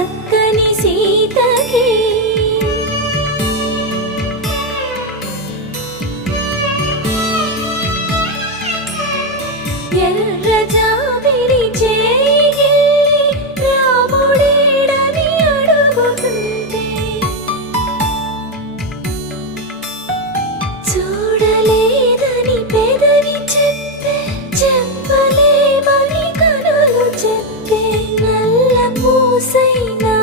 చక్కని సీతకి ఎర్ర జాబిలి చేయి రాముడేడని అడుగుతుంటే చూడలేదని పెదవి చెప్పే చెప్పలేమని కనులు చెప్పే నల్ల పూసైనా